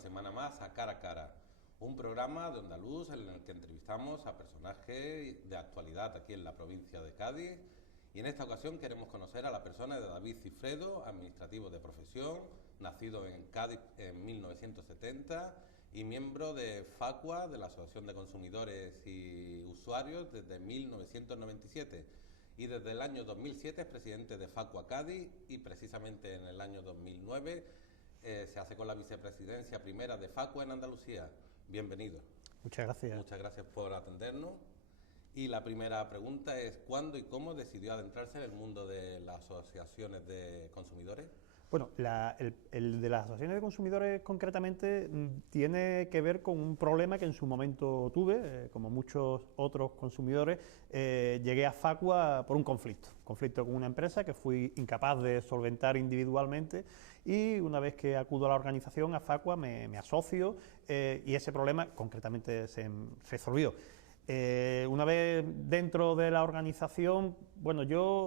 semana más a Cara a Cara, un programa de Onda Luz en el que entrevistamos a personajes de actualidad aquí en la provincia de Cádiz. Y en esta ocasión queremos conocer a la persona de David Cifredo, administrativo de profesión, nacido en Cádiz en 1970 y miembro de FACUA, de la Asociación de Consumidores y Usuarios, desde 1997. Y desde el año 2007 es presidente de FACUA Cádiz y precisamente en el año 2009 se hace con la vicepresidencia primera de FACUA en Andalucía. Bienvenido. Muchas gracias. Muchas gracias por atendernos. Y la primera pregunta es, ¿cuándo y cómo decidió adentrarse en el mundo de las asociaciones de consumidores? Bueno, el de las asociaciones de consumidores concretamente tiene que ver con un problema que en su momento tuve, como muchos otros consumidores. Llegué a FACUA por un conflicto con una empresa que fui incapaz de solventar individualmente, y una vez que acudo a la organización, a FACUA, me asocio y ese problema concretamente se resolvió. Una vez dentro de la organización, bueno,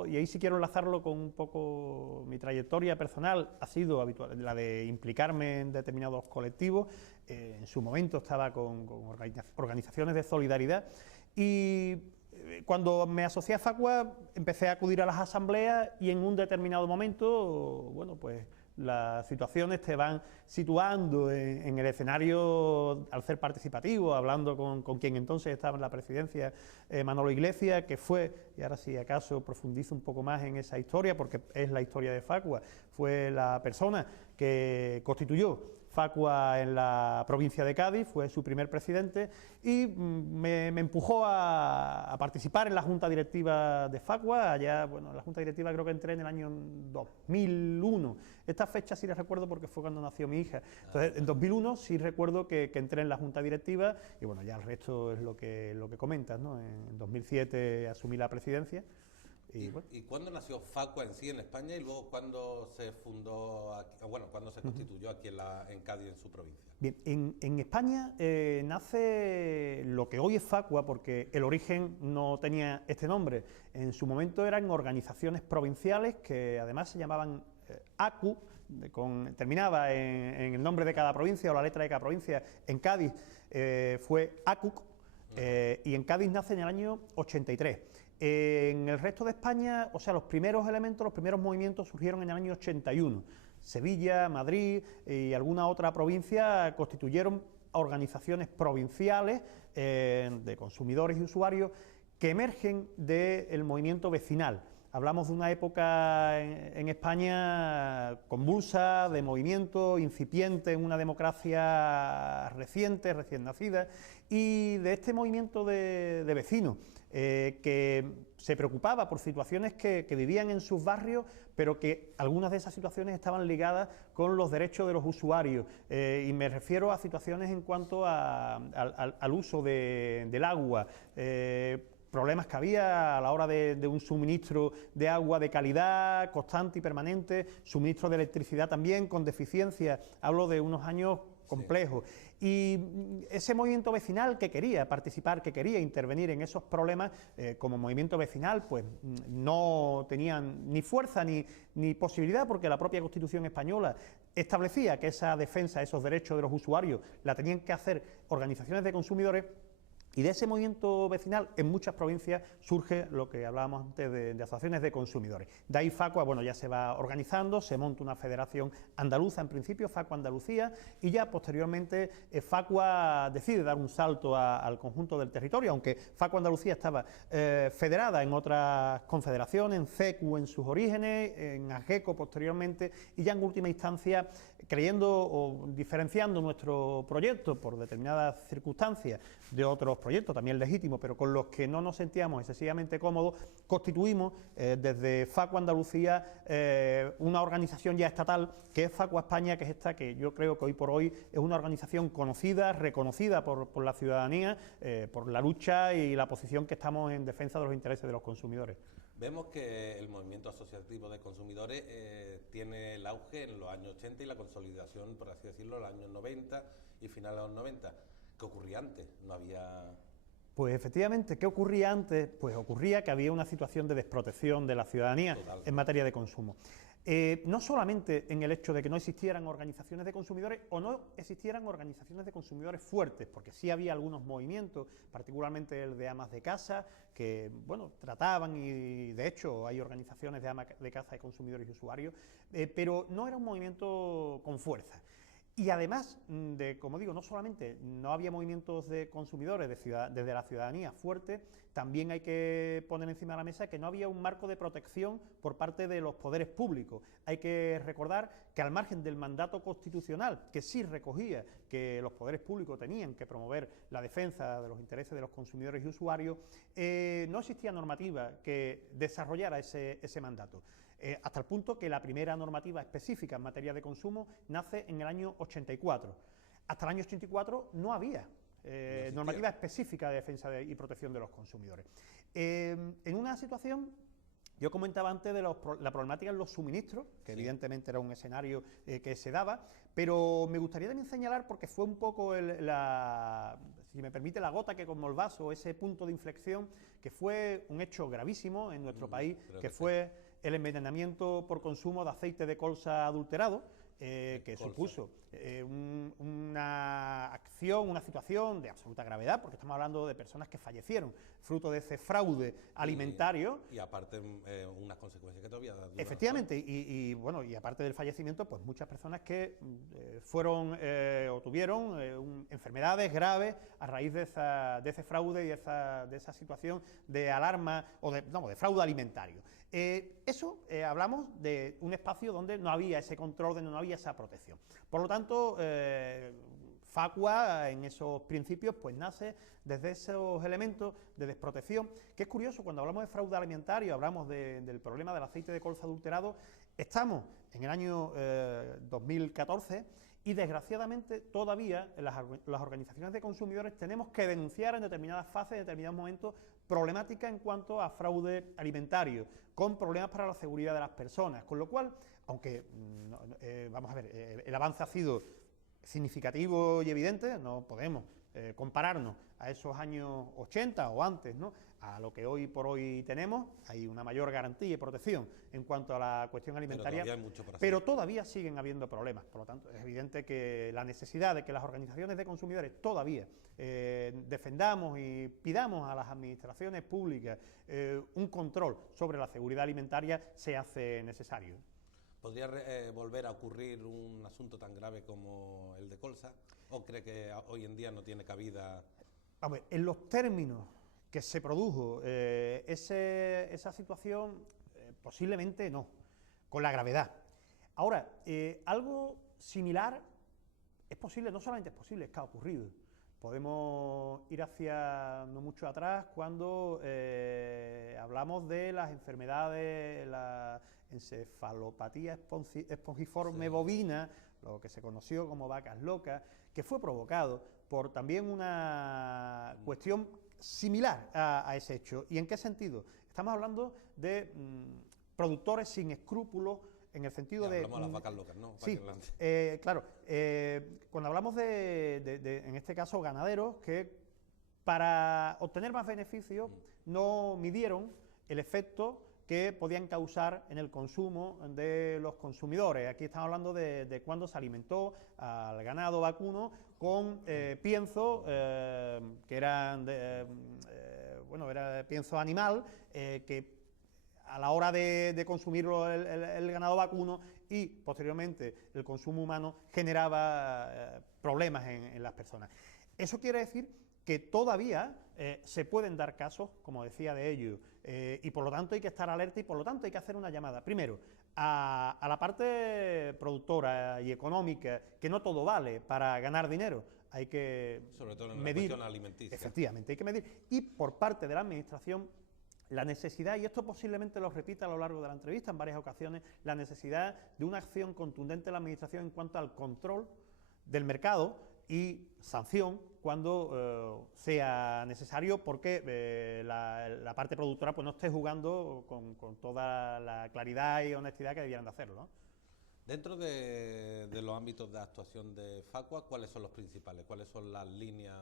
y ahí sí quiero enlazarlo con un poco mi trayectoria personal, ha sido habitual la de implicarme en determinados colectivos. En su momento estaba con organizaciones de solidaridad, y cuando me asocié a FACUA empecé a acudir a las asambleas, y en un determinado momento, bueno, pues las situaciones te van situando en el escenario al ser participativo, hablando con quien entonces estaba en la presidencia, Manolo Iglesias, que fue, y ahora si acaso profundizo un poco más en esa historia, porque es la historia de FACUA, fue la persona que constituyó FACUA en la provincia de Cádiz, fue su primer presidente, y me empujó a participar en la junta directiva de FACUA. Allá, bueno, en la junta directiva creo que entré en el año 2001, esta fecha sí la recuerdo porque fue cuando nació mi hija. Entonces, en 2001 sí recuerdo que entré en la junta directiva, y bueno, ya el resto es lo que comentas, ¿no? En 2007 asumí la presidencia. ¿Y cuándo nació FACUA en sí en España, y luego cuándo se fundó, cuándo se constituyó aquí en Cádiz, en su provincia? Bien, en España nace lo que hoy es FACUA, porque el origen no tenía este nombre. En su momento eran organizaciones provinciales que además se llamaban ACU, terminaba en el nombre de cada provincia o la letra de cada provincia. En Cádiz fue ACUC, y en Cádiz nace en el año 83. En el resto de España, o sea, los primeros elementos, los primeros movimientos surgieron en el año 81. Sevilla, Madrid y alguna otra provincia constituyeron organizaciones provinciales de consumidores y usuarios que emergen del movimiento vecinal. Hablamos de una época en España convulsa, de movimiento, incipiente en una democracia reciente, recién nacida, y de este movimiento de vecinos que se preocupaba por situaciones que vivían en sus barrios, pero que algunas de esas situaciones estaban ligadas con los derechos de los usuarios, y me refiero a situaciones en cuanto al uso del agua, problemas que había a la hora de un suministro de agua de calidad, constante y permanente, suministro de electricidad también, con deficiencia. Hablo de unos años complejos. Sí. Y ese movimiento vecinal que quería participar, que quería intervenir en esos problemas, como movimiento vecinal, pues no tenían ni fuerza ni posibilidad, porque la propia Constitución española establecía que esa defensa, esos derechos de los usuarios, la tenían que hacer organizaciones de consumidores. Y de ese movimiento vecinal, en muchas provincias, surge lo que hablábamos antes de asociaciones de consumidores. De ahí FACUA, bueno, ya se va organizando, se monta una federación andaluza, en principio, FACUA Andalucía, y ya posteriormente FACUA decide dar un salto al conjunto del territorio, aunque FACUA Andalucía estaba federada en otras confederaciones, en CECU en sus orígenes, en AGECO posteriormente, y ya en última instancia, creyendo o diferenciando nuestro proyecto por determinadas circunstancias de otros proyectos también legítimos, pero con los que no nos sentíamos excesivamente cómodos, constituimos desde FACUA Andalucía una organización ya estatal, que es FACUA España, que es esta que yo creo que hoy por hoy es una organización conocida, reconocida por la ciudadanía, por la lucha y la posición que estamos en defensa de los intereses de los consumidores. Vemos que el movimiento asociativo de consumidores tiene el auge en los años 80 y la consolidación, por así decirlo, en los años 90 y finales de los 90. ¿Qué ocurría antes? No había... Pues efectivamente, ¿qué ocurría antes? Pues ocurría que había una situación de desprotección de la ciudadanía en materia de consumo. No solamente en el hecho de que no existieran organizaciones de consumidores o no existieran organizaciones de consumidores fuertes, porque sí había algunos movimientos, particularmente el de amas de casa, que bueno, trataban y de hecho hay organizaciones de amas de casa de consumidores y usuarios, pero no era un movimiento con fuerza. Y además de, como digo, no solamente no había movimientos de consumidores desde la ciudadanía fuerte, también hay que poner encima de la mesa que no había un marco de protección por parte de los poderes públicos. Hay que recordar que al margen del mandato constitucional, que sí recogía que los poderes públicos tenían que promover la defensa de los intereses de los consumidores y usuarios, no existía normativa que desarrollara ese mandato. Hasta el punto que la primera normativa específica en materia de consumo nace en el año 84. Hasta el año 84 no había normativa específica de defensa y protección de los consumidores. En una situación, yo comentaba antes de la problemática en los suministros, que evidentemente era un escenario que se daba, pero me gustaría también señalar, porque fue un poco si me permite, la gota que colmó el vaso, ese punto de inflexión, que fue un hecho gravísimo en nuestro país, que fue el envenenamiento por consumo de aceite de colza adulterado, que supuso una acción, una situación de absoluta gravedad, porque estamos hablando de personas que fallecieron fruto de ese fraude alimentario. Y aparte, unas consecuencias que todavía duran. Efectivamente, y bueno, y aparte del fallecimiento, pues muchas personas que fueron o tuvieron enfermedades graves a raíz de ese fraude y de esa situación de alarma o de fraude alimentario. Hablamos de un espacio donde no había ese control, donde no había esa protección. Por lo tanto, Facua en esos principios pues nace desde esos elementos de desprotección, que es curioso, cuando hablamos de fraude alimentario, hablamos del problema del aceite de colza adulterado, estamos en el año 2014 y desgraciadamente todavía las organizaciones de consumidores tenemos que denunciar en determinadas fases, en determinados momentos, problemáticas en cuanto a fraude alimentario, con problemas para la seguridad de las personas, con lo cual, aunque, vamos a ver, el avance ha sido significativo y evidente, no podemos compararnos a esos años 80 o antes, ¿no?, a lo que hoy por hoy tenemos. Hay una mayor garantía y protección en cuanto a la cuestión alimentaria, pero todavía siguen habiendo problemas. Por lo tanto, es evidente que la necesidad de que las organizaciones de consumidores todavía defendamos y pidamos a las administraciones públicas un control sobre la seguridad alimentaria se hace necesario. ¿Podría volver a ocurrir un asunto tan grave como el de colza? ¿O cree que hoy en día no tiene cabida? A ver, en los términos que se produjo esa situación, posiblemente no, con la gravedad. Ahora, algo similar es posible, no solamente es posible, es que ha ocurrido. Podemos ir hacia no mucho atrás cuando hablamos de las enfermedades, la encefalopatía espongiforme bovina, lo que se conoció como vacas locas, que fue provocado por también una cuestión similar a ese hecho. ¿Y en qué sentido? Estamos hablando de productores sin escrúpulos, en el sentido de... Hablamos de las vacas locas, ¿no? Sí, claro. Cuando hablamos en este caso, ganaderos que para obtener más beneficios no midieron el efecto que podían causar en el consumo de los consumidores. Aquí estamos hablando de cuando se alimentó al ganado vacuno con pienso, que eran era pienso animal, que a la hora de consumirlo el ganado vacuno y posteriormente el consumo humano generaba problemas en las personas. Eso quiere decir que todavía se pueden dar casos, como decía, de ello, y por lo tanto hay que estar alerta y por lo tanto hay que hacer una llamada, primero, a la parte productora y económica, que no todo vale para ganar dinero, hay que sobre todo en medir, la cuestión alimenticia. Efectivamente, hay que medir, y por parte de la administración, la necesidad, y esto posiblemente lo repita a lo largo de la entrevista en varias ocasiones, la necesidad de una acción contundente de la administración en cuanto al control del mercado y sanción cuando sea necesario, porque la parte productora pues no esté jugando con toda la claridad y honestidad que debieran de hacerlo, ¿no? Dentro de los ámbitos de actuación de Facua, ¿cuáles son los principales? ¿Cuáles son las líneas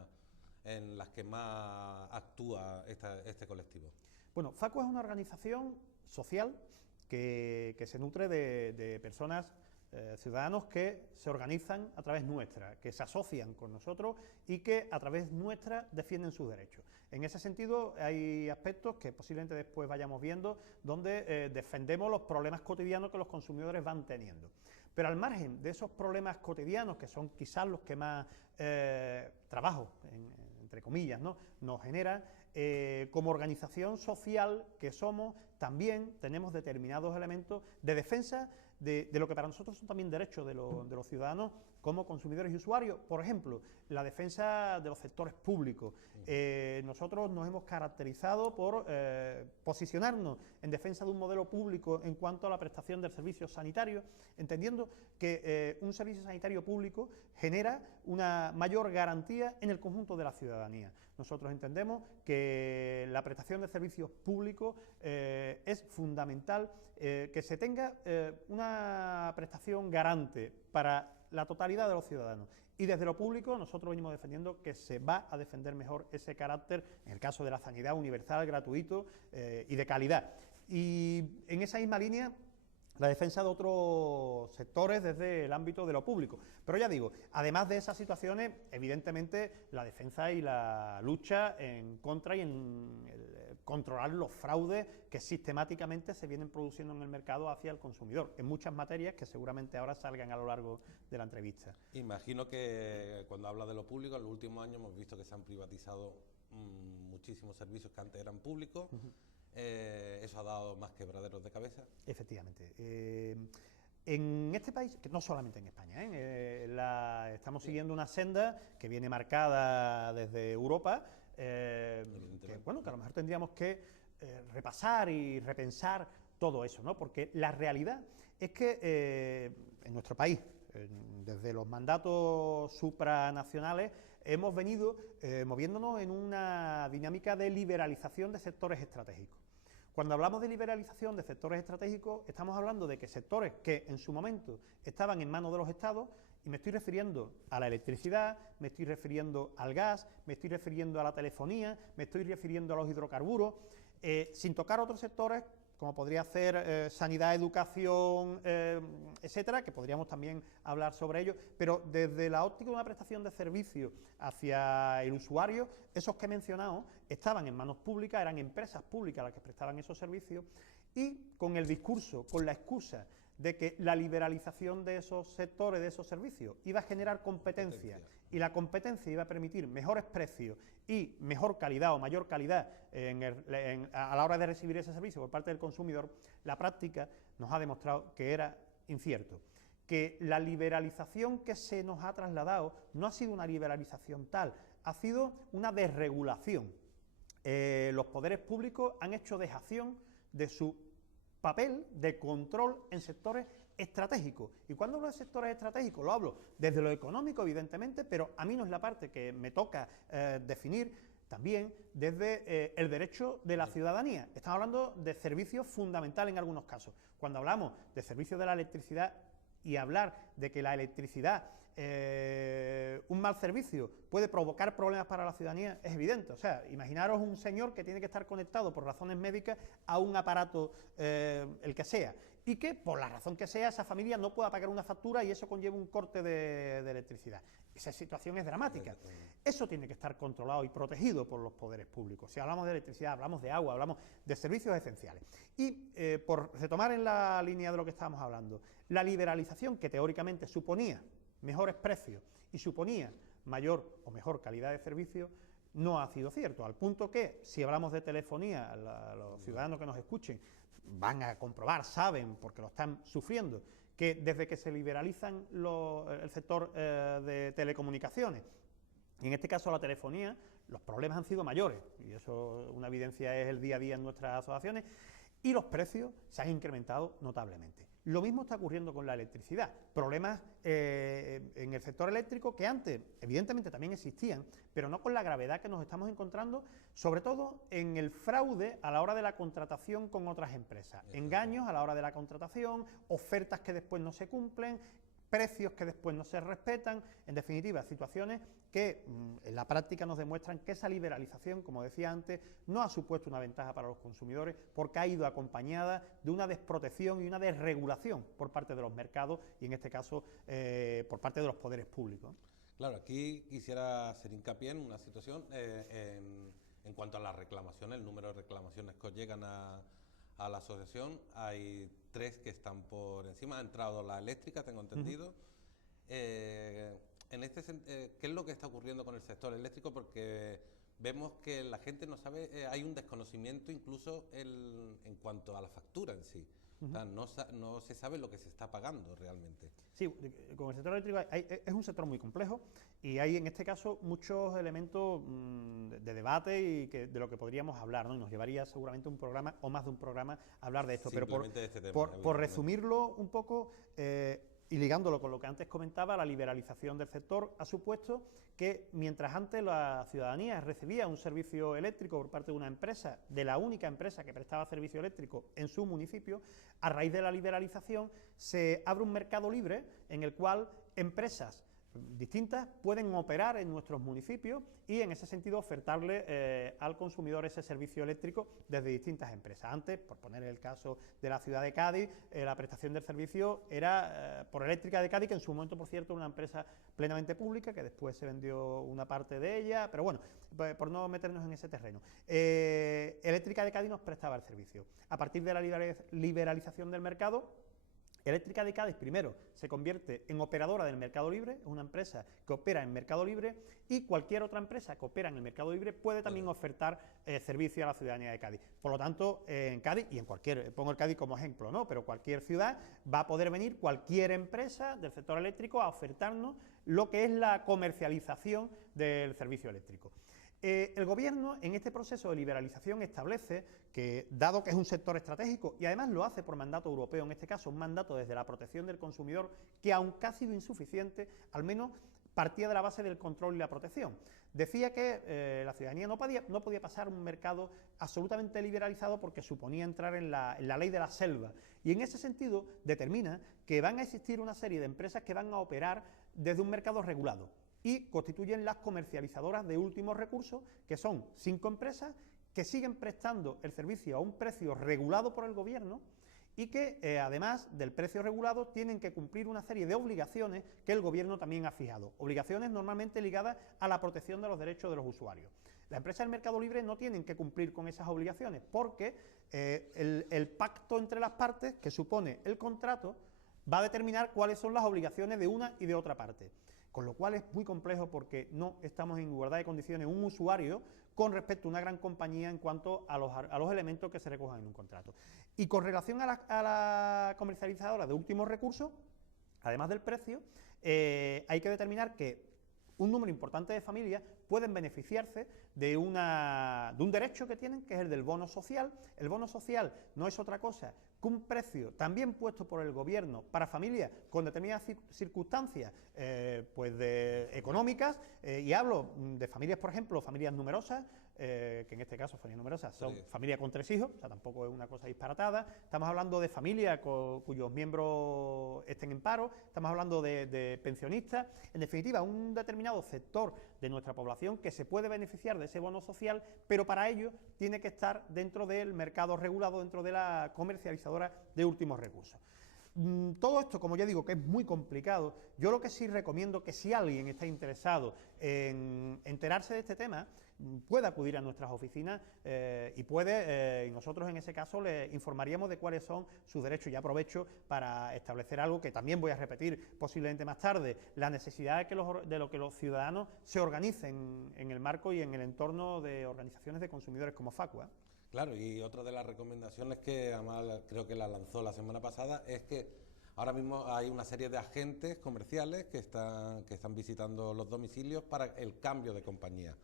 en las que más actúa este colectivo? Bueno, Facua es una organización social que se nutre de personas, ciudadanos que se organizan a través nuestra, que se asocian con nosotros y que a través nuestra defienden sus derechos. En ese sentido hay aspectos que posiblemente después vayamos viendo donde defendemos los problemas cotidianos que los consumidores van teniendo. Pero al margen de esos problemas cotidianos, que son quizás los que más trabajo, entre comillas, ¿no?, nos genera, como organización social que somos, también tenemos determinados elementos de defensa de lo que para nosotros son también derechos de los ciudadanos como consumidores y usuarios. Por ejemplo, la defensa de los sectores públicos. Nosotros nos hemos caracterizado por posicionarnos en defensa de un modelo público en cuanto a la prestación del servicio sanitario, entendiendo que un servicio sanitario público genera una mayor garantía en el conjunto de la ciudadanía. Nosotros entendemos que la prestación de servicios públicos es fundamental, que se tenga una prestación garante para la totalidad de los ciudadanos. Y desde lo público nosotros venimos defendiendo que se va a defender mejor ese carácter, en el caso de la sanidad universal, gratuito y de calidad. Y en esa misma línea, la defensa de otros sectores desde el ámbito de lo público. Pero ya digo, además de esas situaciones, evidentemente la defensa y la lucha en contra y en controlar los fraudes que sistemáticamente se vienen produciendo en el mercado hacia el consumidor, en muchas materias que seguramente ahora salgan a lo largo de la entrevista. Imagino que cuando habla de lo público, en los últimos años hemos visto que se han privatizado muchísimos servicios que antes eran públicos. ¿Eso ha dado más quebraderos de cabeza? Efectivamente. En este país, que no solamente en España, estamos siguiendo una senda que viene marcada desde Europa, que a lo mejor tendríamos que repasar y repensar todo eso, ¿no? Porque la realidad es que en nuestro país, desde los mandatos supranacionales, hemos venido moviéndonos en una dinámica de liberalización de sectores estratégicos. Cuando hablamos de liberalización de sectores estratégicos, estamos hablando de que sectores que en su momento estaban en manos de los estados, y me estoy refiriendo a la electricidad, me estoy refiriendo al gas, me estoy refiriendo a la telefonía, me estoy refiriendo a los hidrocarburos, sin tocar otros sectores como podría ser sanidad, educación, etcétera, que podríamos también hablar sobre ello, pero desde la óptica de una prestación de servicio hacia el usuario, esos que he mencionado estaban en manos públicas, eran empresas públicas las que prestaban esos servicios, y con el discurso, con la excusa de que la liberalización de esos sectores, de esos servicios, iba a generar competencia, y la competencia iba a permitir mejores precios y mejor calidad o mayor calidad a la hora de recibir ese servicio por parte del consumidor, la práctica nos ha demostrado que era incierto, que la liberalización que se nos ha trasladado no ha sido una liberalización tal, ha sido una desregulación. Los poderes públicos han hecho dejación de su papel de control en sectores estratégicos. Y cuando hablo de sectores estratégicos, lo hablo desde lo económico, evidentemente, pero a mí no es la parte que me toca definir, también desde el derecho de la ciudadanía. Estamos hablando de servicios fundamentales en algunos casos. Cuando hablamos de servicios de la electricidad y hablar de que la electricidad, un mal servicio puede provocar problemas para la ciudadanía, es evidente. O sea, imaginaros un señor que tiene que estar conectado por razones médicas a un aparato, el que sea, y que por la razón que sea esa familia no pueda pagar una factura y eso conlleva un corte de electricidad. Esa situación es dramática. Eso tiene que estar controlado y protegido por los poderes públicos. Si hablamos de electricidad, hablamos de agua, hablamos de servicios esenciales. Y por retomar en la línea de lo que estábamos hablando, la liberalización que teóricamente suponía mejores precios y suponía mayor o mejor calidad de servicio, no ha sido cierto, al punto que, si hablamos de telefonía, los ciudadanos que nos escuchen van a comprobar, saben, porque lo están sufriendo, que desde que se liberalizan el sector de telecomunicaciones, y en este caso la telefonía, los problemas han sido mayores, y eso una evidencia es el día a día en nuestras asociaciones, y los precios se han incrementado notablemente. Lo mismo está ocurriendo con la electricidad. Problemas en el sector eléctrico que antes, evidentemente, también existían, pero no con la gravedad que nos estamos encontrando, sobre todo en el fraude a la hora de la contratación con otras empresas. Engaños a la hora de la contratación, ofertas que después no se cumplen, precios que después no se respetan, en definitiva, situaciones que en la práctica nos demuestran que esa liberalización, como decía antes, no ha supuesto una ventaja para los consumidores porque ha ido acompañada de una desprotección y una desregulación por parte de los mercados y, en este caso, por parte de los poderes públicos. Claro, aquí quisiera hacer hincapié en una situación en cuanto a las reclamaciones, el número de reclamaciones que os llegan a la asociación. Hay 3 que están por encima. Ha entrado la eléctrica, tengo entendido. ¿Qué es lo que está ocurriendo con el sector eléctrico? Porque vemos que la gente no sabe, hay un desconocimiento incluso en cuanto a la factura en sí. O sea, no se sabe lo que se está pagando realmente. Sí, con el sector eléctrico es un sector muy complejo y hay en este caso muchos elementos de debate y de lo que podríamos hablar, ¿no? Y nos llevaría seguramente un programa o más de un programa a hablar de esto. Pero por resumirlo un poco, y ligándolo con lo que antes comentaba, la liberalización del sector ha supuesto que mientras antes la ciudadanía recibía un servicio eléctrico por parte de una empresa, de la única empresa que prestaba servicio eléctrico en su municipio, a raíz de la liberalización se abre un mercado libre en el cual empresas distintas pueden operar en nuestros municipios y en ese sentido ofertarle al consumidor ese servicio eléctrico desde distintas empresas. Antes, por poner el caso de la ciudad de Cádiz, la prestación del servicio era por Eléctrica de Cádiz, que en su momento, por cierto, era una empresa plenamente pública, que después se vendió una parte de ella, pero bueno, por no meternos en ese terreno. Eléctrica de Cádiz nos prestaba el servicio. A partir de la liberalización del mercado, Eléctrica de Cádiz primero se convierte en operadora del mercado libre, es una empresa que opera en mercado libre y cualquier otra empresa que opera en el mercado libre puede también ofertar servicio a la ciudadanía de Cádiz. Por lo tanto, en Cádiz y en cualquier, pongo el Cádiz como ejemplo, ¿no? Pero cualquier ciudad va a poder venir cualquier empresa del sector eléctrico a ofertarnos lo que es la comercialización del servicio eléctrico. El Gobierno, en este proceso de liberalización, establece que, dado que es un sector estratégico, y además lo hace por mandato europeo, en este caso un mandato desde la protección del consumidor, que aunque ha sido insuficiente, al menos partía de la base del control y la protección. Decía que la ciudadanía no podía pasar un mercado absolutamente liberalizado porque suponía entrar en la ley de la selva, y en ese sentido determina que van a existir una serie de empresas que van a operar desde un mercado regulado, y constituyen las comercializadoras de últimos recursos, que son 5 empresas que siguen prestando el servicio a un precio regulado por el Gobierno y que, además del precio regulado, tienen que cumplir una serie de obligaciones que el Gobierno también ha fijado, obligaciones normalmente ligadas a la protección de los derechos de los usuarios. Las empresas del mercado libre no tienen que cumplir con esas obligaciones porque el pacto entre las partes, que supone el contrato, va a determinar cuáles son las obligaciones de una y de otra parte. Con lo cual es muy complejo porque no estamos en igualdad de condiciones un usuario con respecto a una gran compañía en cuanto a los elementos que se recojan en un contrato. Y con relación a la comercializadora de últimos recursos, además del precio, hay que determinar que un número importante de familias pueden beneficiarse de un derecho que tienen, que es el del bono social. El bono social no es otra cosa que un precio también puesto por el Gobierno para familias con determinadas circunstancias económicas, y hablo de familias, por ejemplo, familias numerosas, que en este caso familias numerosas son familias con 3 hijos, o sea, tampoco es una cosa disparatada. Estamos hablando de familias cuyos miembros estén en paro, estamos hablando de pensionistas, en definitiva, un determinado sector de nuestra población que se puede beneficiar de ese bono social, pero para ello tiene que estar dentro del mercado regulado, dentro de la comercializadora de últimos recursos. Todo esto, como ya digo, que es muy complicado. Yo lo que sí recomiendo que si alguien está interesado en enterarse de este tema, puede acudir a nuestras oficinas y nosotros en ese caso le informaríamos de cuáles son sus derechos. Y aprovecho para establecer algo que también voy a repetir posiblemente más tarde: la necesidad de que los ciudadanos se organicen en el marco y en el entorno de organizaciones de consumidores como Facua. Claro, y otra de las recomendaciones que además creo que la lanzó la semana pasada es que ahora mismo hay una serie de agentes comerciales que están visitando los domicilios para el cambio de compañía.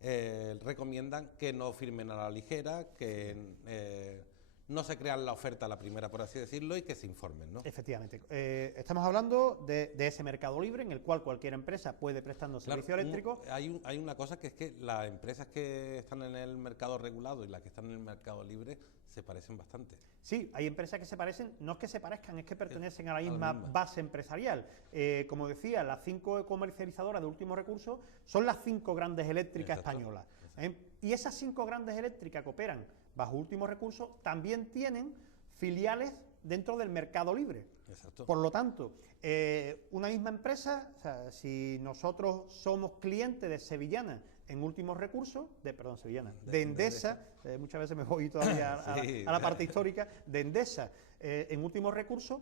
Recomiendan que no firmen a la ligera, que no se crean la oferta a la primera, por así decirlo, y que se informen, ¿no? Efectivamente. Estamos hablando de ese mercado libre en el cual cualquier empresa puede prestando servicio eléctrico. Hay una cosa que es que las empresas que están en el mercado regulado y las que están en el mercado libre se parecen bastante. Sí, hay empresas que se parecen, no es que se parezcan, es que pertenecen a la misma base empresarial. Como decía, las 5 comercializadoras de último recurso son las 5 grandes eléctricas españolas. Y esas 5 grandes eléctricas que operan bajo último recurso también tienen filiales dentro del mercado libre. Exacto. Por lo tanto, una misma empresa, o sea, si nosotros somos clientes de Sevillana en últimos recursos, de Endesa, muchas veces me voy todavía sí, a la parte histórica, de Endesa en últimos recursos,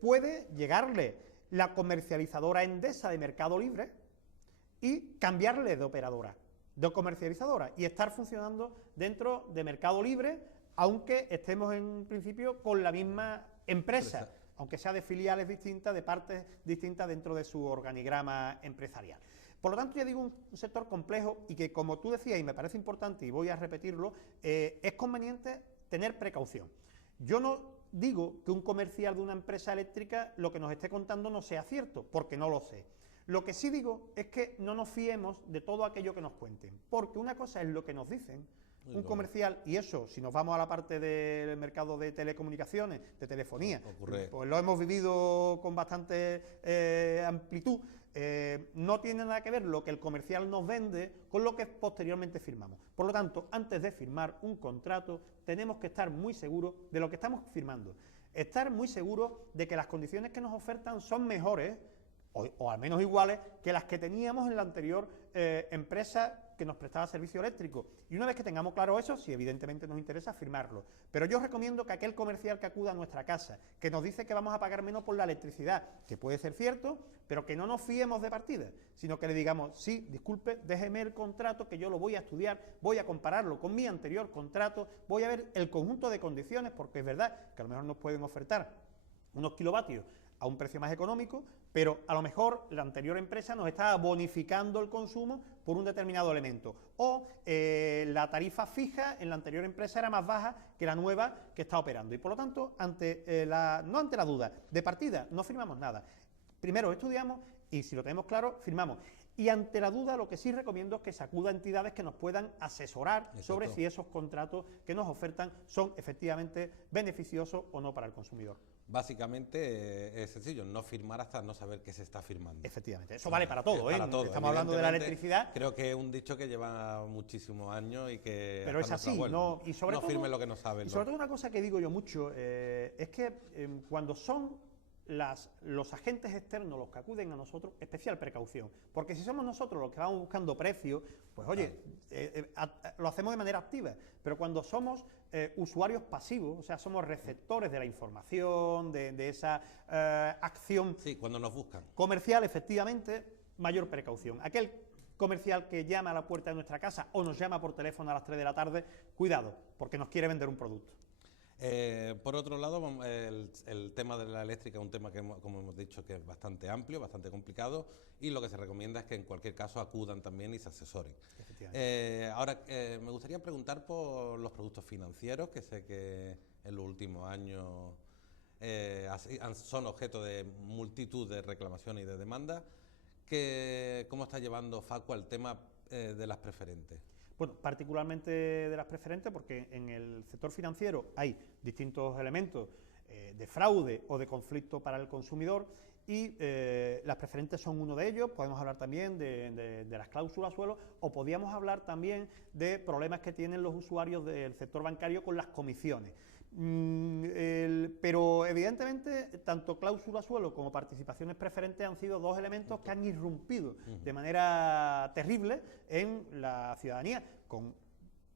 puede llegarle la comercializadora Endesa de mercado libre y cambiarle de operadora, de comercializadora, y estar funcionando dentro de mercado libre, aunque estemos en principio con la misma empresa, aunque sea de filiales distintas, de partes distintas dentro de su organigrama empresarial. Por lo tanto, ya digo, un sector complejo y que, como tú decías, y me parece importante, y voy a repetirlo, es conveniente tener precaución. Yo no digo que un comercial de una empresa eléctrica lo que nos esté contando no sea cierto, porque no lo sé. Lo que sí digo es que no nos fiemos de todo aquello que nos cuenten, porque una cosa es lo que nos dicen, un comercial, y eso, si nos vamos a la parte del mercado de telecomunicaciones, de telefonía, pues lo hemos vivido con bastante amplitud, no tiene nada que ver lo que el comercial nos vende con lo que posteriormente firmamos. Por lo tanto, antes de firmar un contrato, tenemos que estar muy seguros de lo que estamos firmando, estar muy seguros de que las condiciones que nos ofertan son mejores, o al menos iguales, que las que teníamos en la anterior empresa que nos prestaba servicio eléctrico. Y una vez que tengamos claro eso, si evidentemente nos interesa, firmarlo. Pero yo recomiendo que aquel comercial que acuda a nuestra casa, que nos dice que vamos a pagar menos por la electricidad, que puede ser cierto, pero que no nos fiemos de partida, sino que le digamos, sí, disculpe, déjeme el contrato, que yo lo voy a estudiar, voy a compararlo con mi anterior contrato, voy a ver el conjunto de condiciones, porque es verdad que a lo mejor nos pueden ofertar unos kilovatios a un precio más económico, pero a lo mejor la anterior empresa nos estaba bonificando el consumo por un determinado elemento, o la tarifa fija en la anterior empresa era más baja que la nueva que está operando, y por lo tanto, no ante la duda, de partida no firmamos nada. Primero estudiamos y si lo tenemos claro, firmamos. Y ante la duda, lo que sí recomiendo es que se acuda a entidades que nos puedan asesorar sobre si esos contratos que nos ofertan son efectivamente beneficiosos o no para el consumidor. Básicamente es sencillo, no firmar hasta no saber qué se está firmando. Efectivamente, eso vale para todo, para todo. Estamos hablando de la electricidad. Creo que es un dicho que lleva muchísimos años y que... Pero es así, ¿no? Y sobre no todo, firme lo que no sabe. Y sobre todo una cosa que digo yo mucho, es que cuando son los agentes externos los que acuden a nosotros, especial precaución, porque si somos nosotros los que vamos buscando precios, pues oye, lo hacemos de manera activa, pero cuando somos usuarios pasivos, o sea, somos receptores de la información, de esa acción cuando nos buscan comercial, efectivamente, mayor precaución. Aquel comercial que llama a la puerta de nuestra casa o nos llama por teléfono a las 3 de la tarde, cuidado, porque nos quiere vender un producto. Por otro lado, el tema de la eléctrica es un tema que, como hemos dicho, que es bastante amplio, bastante complicado, y lo que se recomienda es que en cualquier caso acudan también y se asesoren. Ahora, me gustaría preguntar por los productos financieros, que sé que en los últimos años son objeto de multitud de reclamaciones y de demandas. ¿Cómo está llevando Facua el tema de las preferentes? Bueno, particularmente de las preferentes, porque en el sector financiero hay distintos elementos de fraude o de conflicto para el consumidor y las preferentes son uno de ellos. Podemos hablar también de las cláusulas suelo o podríamos hablar también de problemas que tienen los usuarios del sector bancario con las comisiones. Pero evidentemente tanto cláusula suelo como participaciones preferentes han sido dos elementos que han irrumpido de manera terrible en la ciudadanía, con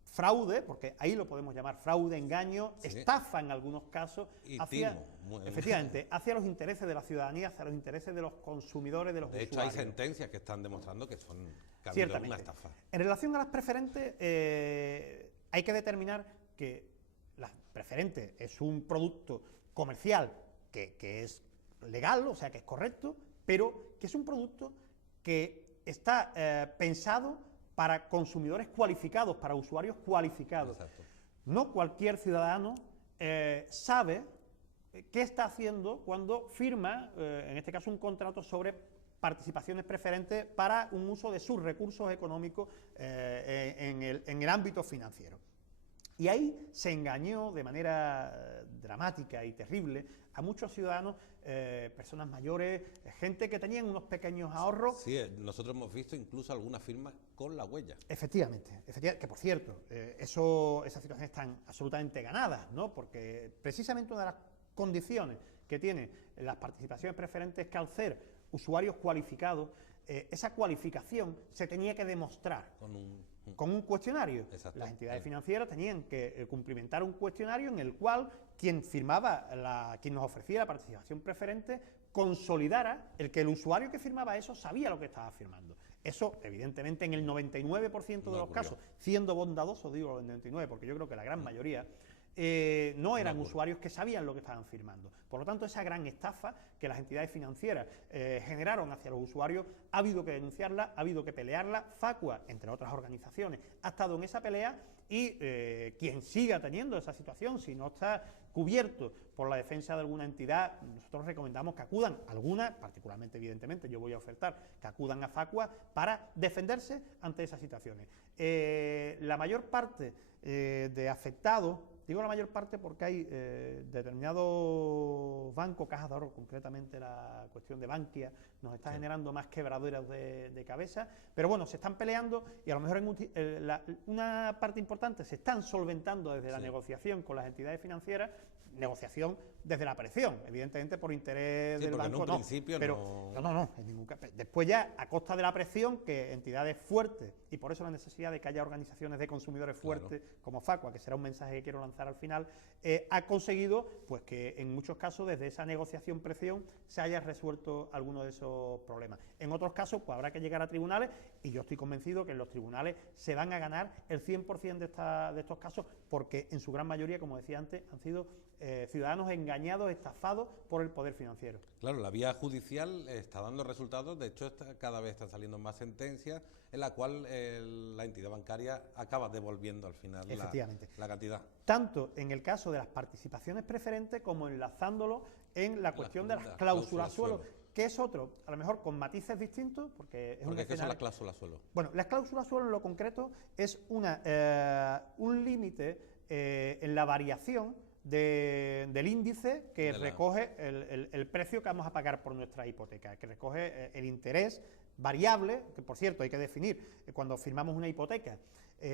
fraude, porque ahí lo podemos llamar fraude, engaño, estafa en algunos casos, efectivamente, hacia los intereses de la ciudadanía, hacia los intereses de los consumidores, de los usuarios. De hecho, hay sentencias que están demostrando que ha habido una estafa. En relación a las preferentes, hay que determinar que las preferentes es un producto comercial que es legal, o sea, que es correcto, pero que es un producto que está pensado para consumidores cualificados, para usuarios cualificados. Exacto. No cualquier ciudadano sabe qué está haciendo cuando firma, en este caso, un contrato sobre participaciones preferentes para un uso de sus recursos económicos en el ámbito financiero. Y ahí se engañó de manera dramática y terrible a muchos ciudadanos, personas mayores, gente que tenían unos pequeños ahorros. Sí, nosotros hemos visto incluso algunas firmas con la huella. Efectivamente, que por cierto, esas situaciones están absolutamente ganadas, ¿no? Porque precisamente una de las condiciones que tienen las participaciones preferentes es que al ser usuarios cualificados, esa cualificación se tenía que demostrar con un cuestionario. Exacto. Las entidades financieras tenían que cumplimentar un cuestionario en el cual quien nos ofrecía la participación preferente consolidara el que el usuario que firmaba eso sabía lo que estaba firmando. Eso, evidentemente, en el 99% de los casos, siendo bondadoso, digo el 99%, porque yo creo que la gran mayoría no eran usuarios que sabían lo que estaban firmando. Por lo tanto, esa gran estafa que las entidades financieras generaron hacia los usuarios, ha habido que denunciarla, ha habido que pelearla. Facua, entre otras organizaciones, ha estado en esa pelea y quien siga teniendo esa situación, si no está cubierto por la defensa de alguna entidad, nosotros recomendamos que acudan, algunas, particularmente, evidentemente, yo voy a ofertar que acudan a Facua para defenderse ante esas situaciones. La mayor parte de afectados, digo la mayor parte porque hay determinados bancos, cajas de ahorro, concretamente la cuestión de Bankia, nos está generando más quebraderas de cabeza, pero bueno, se están peleando y a lo mejor una parte importante se están solventando desde la negociación con las entidades financieras, negociación desde la presión, evidentemente por interés del banco, en un principio pero no, en ningún caso. Después ya, a costa de la presión, que entidades fuertes, y por eso la necesidad de que haya organizaciones de consumidores fuertes, como Facua, que será un mensaje que quiero lanzar al final, ha conseguido pues que en muchos casos desde esa negociación-presión se haya resuelto alguno de esos problemas. En otros casos pues habrá que llegar a tribunales y yo estoy convencido que en los tribunales se van a ganar el 100% de estos casos, porque en su gran mayoría, como decía antes, han sido ciudadanos engañados, estafados por el poder financiero. Claro, la vía judicial está dando resultados, de hecho cada vez están saliendo más sentencias en la cual la entidad bancaria acaba devolviendo al final la cantidad. Tanto en el caso de las participaciones preferentes como enlazándolo en la cuestión de las cláusulas suelo, que es otro, a lo mejor con matices distintos, porque ¿qué son las cláusulas suelo? Bueno, las cláusulas suelo en lo concreto es un límite en la variación del índice que recoge el precio que vamos a pagar por nuestra hipoteca, que recoge el interés variable, que por cierto hay que definir cuando firmamos una hipoteca.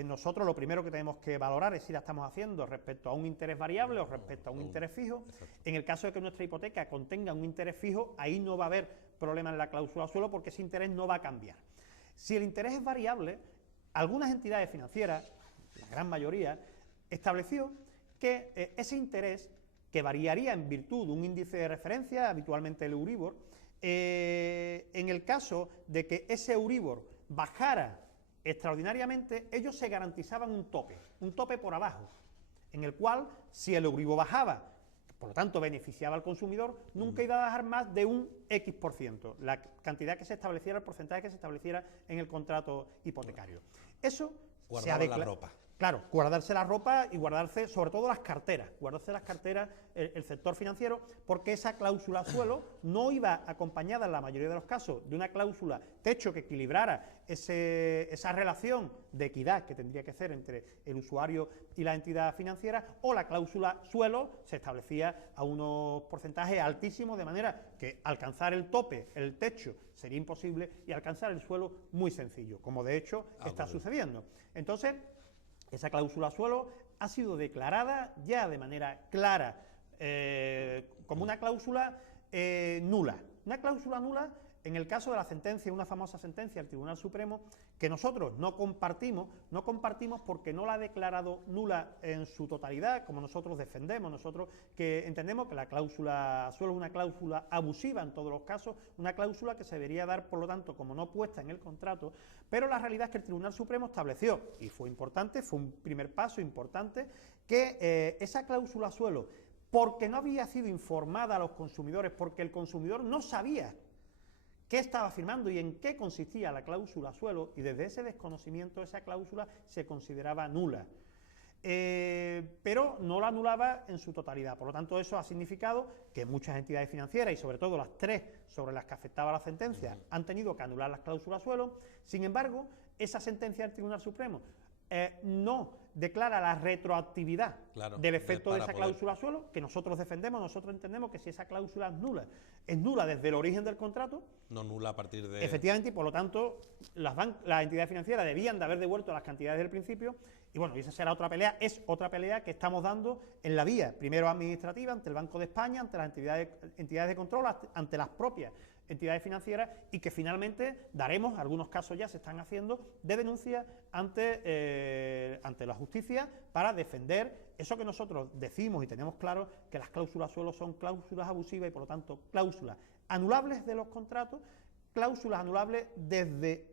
Nosotros lo primero que tenemos que valorar es si la estamos haciendo respecto a un interés variable o respecto a un interés fijo. En el caso de que nuestra hipoteca contenga un interés fijo, ahí no va a haber problema en la cláusula suelo porque ese interés no va a cambiar. Si el interés es variable, algunas entidades financieras, la gran mayoría, estableció que ese interés, que variaría en virtud de un índice de referencia, habitualmente el Euribor, en el caso de que ese Euribor bajara extraordinariamente, ellos se garantizaban un tope por abajo, en el cual, si el Euribor bajaba, por lo tanto beneficiaba al consumidor, nunca iba a bajar más de un X%, la cantidad que se estableciera, el porcentaje que se estableciera en el contrato hipotecario. Eso se ha declarado. Claro, guardarse la ropa y guardarse sobre todo las carteras, el sector financiero, porque esa cláusula suelo no iba acompañada en la mayoría de los casos de una cláusula techo que equilibrara esa relación de equidad que tendría que ser entre el usuario y la entidad financiera, o la cláusula suelo se establecía a unos porcentajes altísimos, de manera que alcanzar el tope, el techo, sería imposible y alcanzar el suelo muy sencillo, como de hecho está sucediendo. Entonces, esa cláusula suelo ha sido declarada ya de manera clara como una cláusula nula. Una cláusula nula en el caso de la sentencia, una famosa sentencia del Tribunal Supremo, que nosotros no compartimos porque no la ha declarado nula en su totalidad, como nosotros defendemos, nosotros que entendemos que la cláusula suelo es una cláusula abusiva en todos los casos, una cláusula que se debería dar, por lo tanto, como no puesta en el contrato, pero la realidad es que el Tribunal Supremo estableció, y fue importante, fue un primer paso importante, que esa cláusula suelo, porque no había sido informada a los consumidores, porque el consumidor no sabía qué estaba firmando y en qué consistía la cláusula suelo, y desde ese desconocimiento esa cláusula se consideraba nula. pero no la anulaba en su totalidad. Por lo tanto, eso ha significado que muchas entidades financieras, y sobre todo las 3 sobre las que afectaba la sentencia, han tenido que anular las cláusulas suelo. Sin embargo, esa sentencia del Tribunal Supremo no declara la retroactividad del efecto de esa cláusula suelo, que nosotros defendemos. Nosotros entendemos que si esa cláusula es nula desde el origen del contrato, no nula a partir de... Efectivamente, y por lo tanto, las entidades financieras debían de haber devuelto las cantidades del principio, y bueno, y esa será otra pelea, es otra pelea que estamos dando en la vía, primero administrativa, ante el Banco de España, ante las entidades de control, ante las propias entidades financieras, y que finalmente daremos, algunos casos ya se están haciendo, de denuncia ante la justicia para defender eso que nosotros decimos y tenemos claro, que las cláusulas suelo son cláusulas abusivas y por lo tanto cláusulas anulables de los contratos, cláusulas anulables desde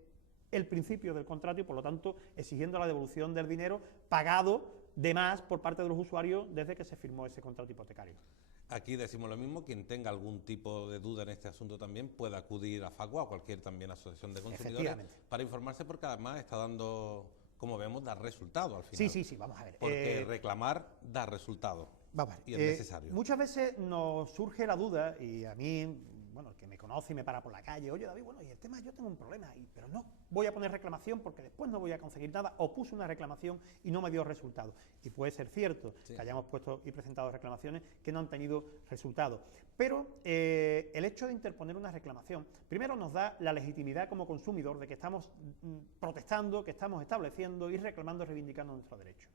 el principio del contrato y por lo tanto exigiendo la devolución del dinero pagado de más por parte de los usuarios desde que se firmó ese contrato hipotecario. Aquí decimos lo mismo, quien tenga algún tipo de duda en este asunto también puede acudir a Facua o cualquier también asociación de consumidores para informarse, porque además está dando, como vemos, da resultado al final. Sí, vamos a ver. Porque reclamar da resultado. Vamos a ver. Y es necesario. Muchas veces nos surge la duda, y a mí, bueno, el que me conoce y me para por la calle, oye David, bueno, y el tema, yo tengo un problema, pero no voy a poner reclamación porque después no voy a conseguir nada, o puse una reclamación y no me dio resultado. Y puede ser cierto que hayamos puesto y presentado reclamaciones que no han tenido resultado. Pero el hecho de interponer una reclamación, primero nos da la legitimidad como consumidor de que estamos protestando, que estamos estableciendo y reclamando y reivindicando nuestros derechos.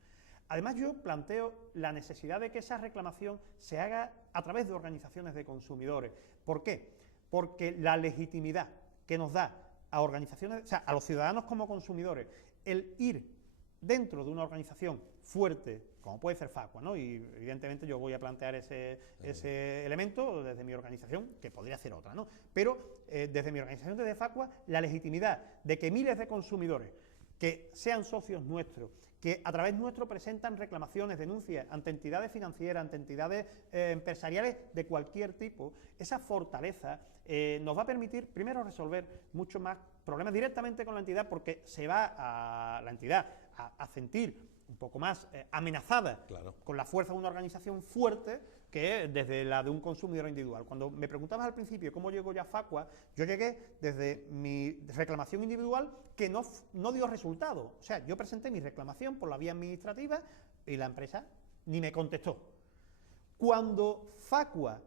Además, yo planteo la necesidad de que esa reclamación se haga a través de organizaciones de consumidores. ¿Por qué? Porque la legitimidad que nos da a organizaciones, o sea, a los ciudadanos como consumidores, el ir dentro de una organización fuerte, como puede ser Facua, ¿no? Y evidentemente yo voy a plantear ese elemento desde mi organización, que podría ser otra, ¿no? Pero desde mi organización, desde Facua, la legitimidad de que miles de consumidores que sean socios nuestros, que a través nuestro presentan reclamaciones, denuncias ante entidades financieras, ante entidades empresariales de cualquier tipo, esa fortaleza nos va a permitir, primero, resolver muchos más problemas directamente con la entidad, porque se va a la entidad a sentir un poco más amenazada con la fuerza de una organización fuerte que desde la de un consumidor individual. Cuando me preguntabas al principio cómo llego yo a Facua, yo llegué desde mi reclamación individual que no dio resultado. O sea, yo presenté mi reclamación por la vía administrativa y la empresa ni me contestó. Cuando Facua,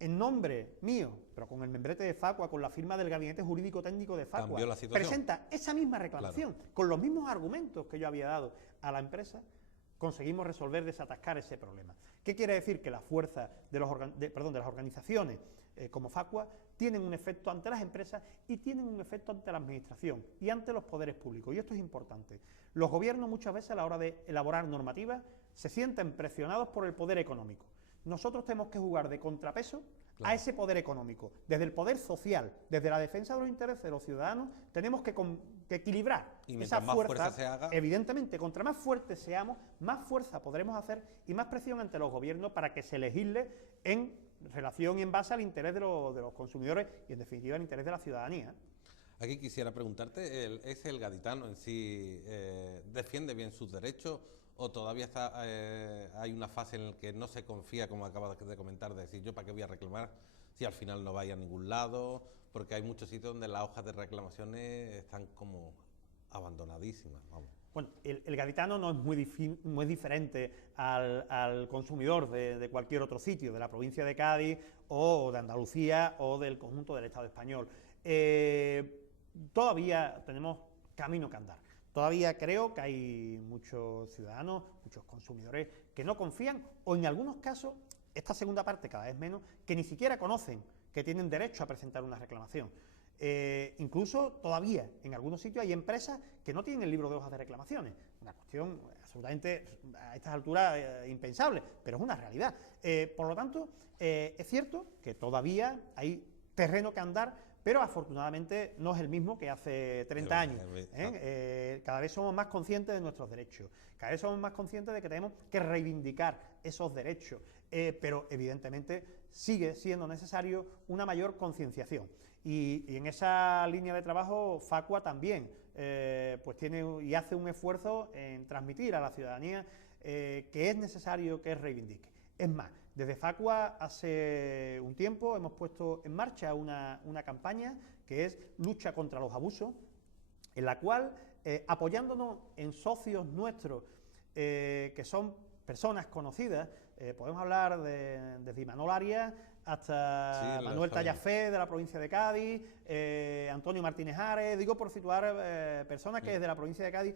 en nombre mío, pero con el membrete de Facua, con la firma del Gabinete Jurídico Técnico de Facua, presenta esa misma reclamación, con los mismos argumentos que yo había dado a la empresa, conseguimos resolver, desatascar ese problema. ¿Qué quiere decir? Que la fuerza de las organizaciones como Facua tienen un efecto ante las empresas y tienen un efecto ante la administración y ante los poderes públicos. Y esto es importante. Los gobiernos muchas veces a la hora de elaborar normativas se sienten presionados por el poder económico. Nosotros tenemos que jugar de contrapeso a ese poder económico. Desde el poder social, desde la defensa de los intereses de los ciudadanos, tenemos que equilibrar esa fuerza. Evidentemente, contra más fuertes seamos, más fuerza podremos hacer y más presión ante los gobiernos para que se legisle en relación y en base al interés de los consumidores y, en definitiva, al interés de la ciudadanía. Aquí quisiera preguntarte, ¿es el gaditano en sí defiende bien sus derechos o todavía hay una fase en la que no se confía, como acabas de comentar, de decir yo para qué voy a reclamar si al final no vaya a ningún lado? Porque hay muchos sitios donde las hojas de reclamaciones están como abandonadísimas, vamos. Bueno, el gaditano no es muy diferente al consumidor de cualquier otro sitio, de la provincia de Cádiz o de Andalucía o del conjunto del Estado español. Todavía tenemos camino que andar. Todavía creo que hay muchos ciudadanos, muchos consumidores que no confían o en algunos casos, esta segunda parte cada vez menos, que ni siquiera conocen que tienen derecho a presentar una reclamación. Incluso todavía en algunos sitios hay empresas que no tienen el libro de hojas de reclamaciones, una cuestión absolutamente a estas alturas impensable, pero es una realidad. Por lo tanto, es cierto que todavía hay terreno que andar, pero afortunadamente no es el mismo que hace 30 años. Cada vez somos más conscientes de nuestros derechos, cada vez somos más conscientes de que tenemos que reivindicar esos derechos, pero evidentemente sigue siendo necesario una mayor concienciación. Y en esa línea de trabajo Facua también pues tiene y hace un esfuerzo en transmitir a la ciudadanía que es necesario que reivindique. Es más, desde Facua hace un tiempo hemos puesto en marcha una campaña que es lucha contra los abusos, en la cual, apoyándonos en socios nuestros, que son personas conocidas, podemos hablar desde Imanol Arias hasta Manuel Tallafé de la provincia de Cádiz, Antonio Martínez Ares, digo por situar personas que de la provincia de Cádiz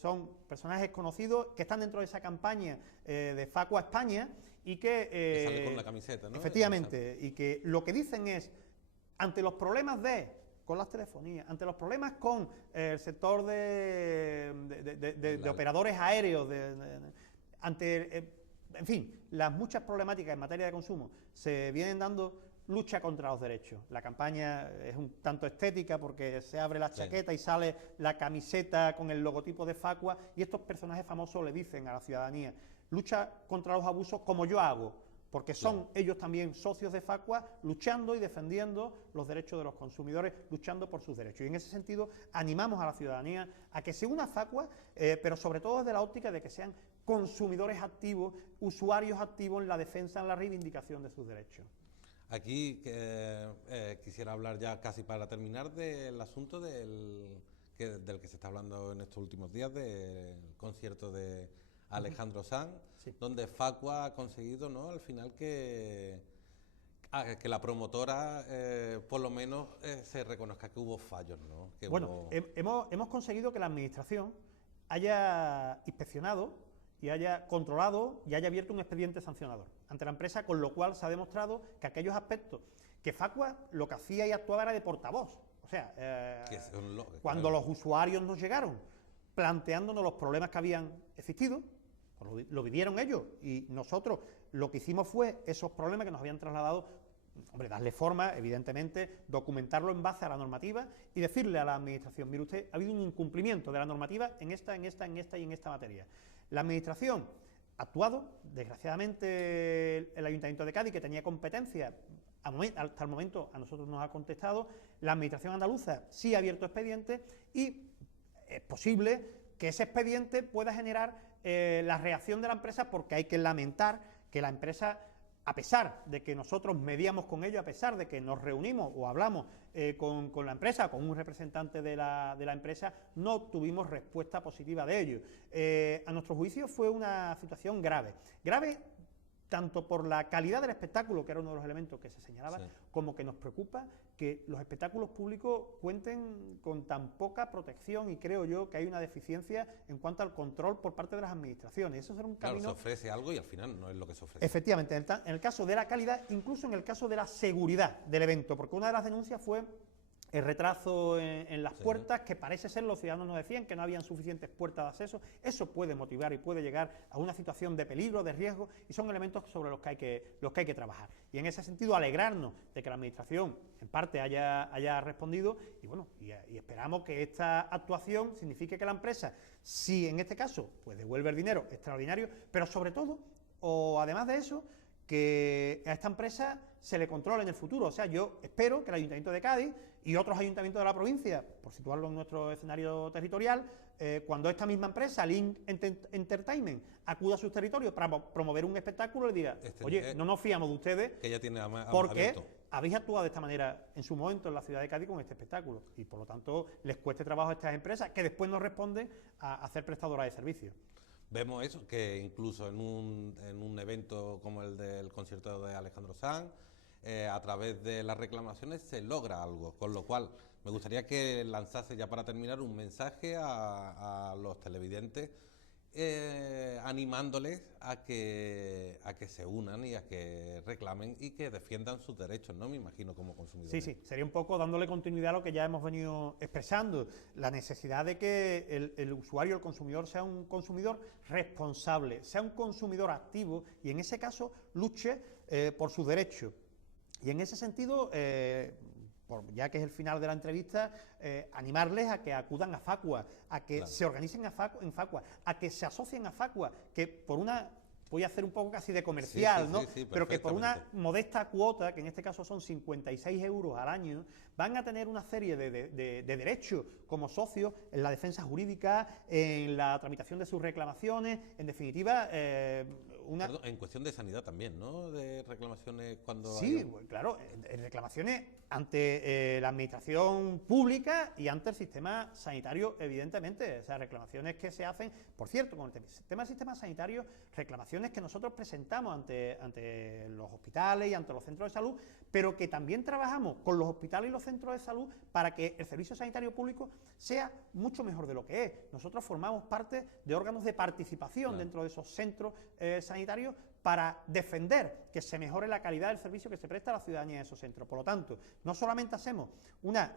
son personajes conocidos que están dentro de esa campaña de Facua España y que sale con la camiseta, ¿no? Efectivamente, y que lo que dicen es, ante los problemas con las telefonías, ante los problemas con el sector de operadores aéreos, en fin, las muchas problemáticas en materia de consumo se vienen dando, lucha contra los derechos. La campaña es un tanto estética porque se abre la chaqueta y sale la camiseta con el logotipo de Facua y estos personajes famosos le dicen a la ciudadanía, lucha contra los abusos como yo hago, porque son ellos también socios de Facua luchando y defendiendo los derechos de los consumidores, luchando por sus derechos. Y en ese sentido animamos a la ciudadanía a que se una a Facua, pero sobre todo desde la óptica de que sean consumidores activos, usuarios activos en la defensa, en la reivindicación de sus derechos. Aquí quisiera hablar ya casi para terminar del asunto del que se está hablando en estos últimos días, del concierto de Alejandro Sanz, donde Facua ha conseguido, ¿no?, al final que la promotora por lo menos se reconozca que hubo fallos, ¿no? Que bueno, hemos conseguido que la administración haya inspeccionado y haya controlado y haya abierto un expediente sancionador ante la empresa, con lo cual se ha demostrado que aquellos aspectos que Facua lo que hacía y actuaba era de portavoz, o sea, cuando los usuarios nos llegaron planteándonos los problemas que habían existido, pues lo vivieron ellos y nosotros lo que hicimos fue esos problemas que nos habían trasladado, hombre, darle forma, evidentemente, documentarlo en base a la normativa y decirle a la administración, mire usted, ha habido un incumplimiento de la normativa en esta y en esta materia. La administración ha actuado, desgraciadamente el Ayuntamiento de Cádiz, que tenía competencia, hasta el momento a nosotros nos ha contestado, la administración andaluza sí ha abierto expediente y es posible que ese expediente pueda generar la reacción de la empresa, porque hay que lamentar que la empresa, a pesar de que nosotros mediamos con ellos, a pesar de que nos reunimos o hablamos con la empresa, con un representante de la empresa, no tuvimos respuesta positiva de ellos. A nuestro juicio fue una situación grave. Grave tanto por la calidad del espectáculo, que era uno de los elementos que se señalaba, como que nos preocupa que los espectáculos públicos cuenten con tan poca protección, y creo yo que hay una deficiencia en cuanto al control por parte de las administraciones. Eso será un camino... Claro, se ofrece algo y al final no es lo que se ofrece. Efectivamente, en el caso de la calidad, incluso en el caso de la seguridad del evento, porque una de las denuncias fue el retraso en las puertas, que parece ser, los ciudadanos nos decían que no habían suficientes puertas de acceso. Eso puede motivar y puede llegar a una situación de peligro, de riesgo, y son elementos sobre los que hay que trabajar. Y en ese sentido, alegrarnos de que la administración en parte haya respondido, y bueno, y esperamos que esta actuación signifique que la empresa, si en este caso pues devuelve el dinero, extraordinario, pero sobre todo, o además de eso, que a esta empresa se le controle en el futuro. O sea, yo espero que el Ayuntamiento de Cádiz y otros ayuntamientos de la provincia, por situarlo en nuestro escenario territorial, cuando esta misma empresa, Link Entertainment, acuda a sus territorios para promover un espectáculo, le diga, oye, no nos fiamos de ustedes, que ya tiene porque habéis actuado de esta manera en su momento en la ciudad de Cádiz con este espectáculo, y por lo tanto les cueste trabajo a estas empresas que después nos responden a ser prestadoras de servicios. Vemos eso, que incluso en un evento como el del concierto de Alejandro Sanz, a través de las reclamaciones se logra algo, con lo cual me gustaría que lanzase, ya para terminar, un mensaje a los televidentes, animándoles a que se unan y a que reclamen y que defiendan sus derechos, ¿no? Me imagino, como consumidores. Sí, sería un poco dándole continuidad a lo que ya hemos venido expresando, la necesidad de que el usuario, el consumidor, sea un consumidor responsable, sea un consumidor activo y en ese caso luche por sus derechos. Y en ese sentido, ya que es el final de la entrevista, animarles a que acudan a Facua, a que se organicen en Facua, a que se asocien a Facua, que por una voy a hacer un poco casi de comercial, sí, ¿no? sí, sí, pero que por una perfectamente. modesta cuota, que en este caso son 56 euros al año, van a tener una serie de derechos como socios en la defensa jurídica, en la tramitación de sus reclamaciones, en definitiva, Perdón, en cuestión de sanidad también, ¿no? De reclamaciones cuando Sí, hay... pues, claro, en reclamaciones ante la administración pública y ante el sistema sanitario, evidentemente. O sea, reclamaciones que se hacen, por cierto, con el sistema sanitario, reclamaciones que nosotros presentamos ante los hospitales y ante los centros de salud, pero que también trabajamos con los hospitales y los centros de salud para que el servicio sanitario público sea mucho mejor de lo que es. Nosotros formamos parte de órganos de participación dentro de esos centros sanitarios para defender que se mejore la calidad del servicio que se presta a la ciudadanía en esos centros. Por lo tanto, no solamente hacemos una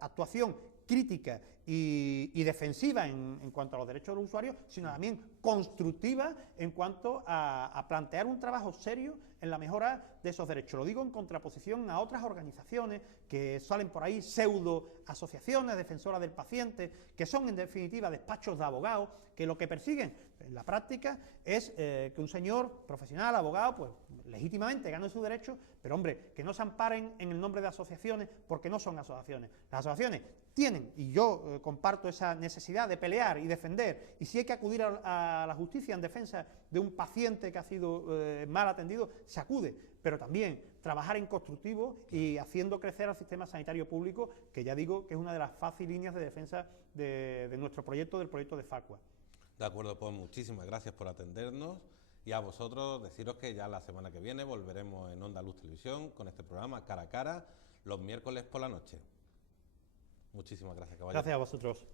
actuación crítica y defensiva en cuanto a los derechos de los usuarios, sino también constructiva en cuanto a plantear un trabajo serio en la mejora de esos derechos. Lo digo en contraposición a otras organizaciones que salen por ahí, pseudo asociaciones defensoras del paciente, que son en definitiva despachos de abogados, que lo que persiguen en la práctica es que un señor profesional, abogado, pues legítimamente gane sus derechos, pero hombre, que no se amparen en el nombre de asociaciones, porque no son asociaciones. Las asociaciones tienen, y yo comparto esa necesidad de pelear y defender, y si hay que acudir a la justicia en defensa de un paciente que ha sido mal atendido, se acude, pero también trabajar en constructivo y haciendo crecer al sistema sanitario público, que ya digo que es una de las fáciles líneas de defensa de nuestro proyecto, del proyecto de Facua. De acuerdo, pues muchísimas gracias por atendernos y a vosotros deciros que ya la semana que viene volveremos en Onda Luz Televisión con este programa Cara a Cara los miércoles por la noche. Muchísimas gracias, caballero. Gracias a vosotros.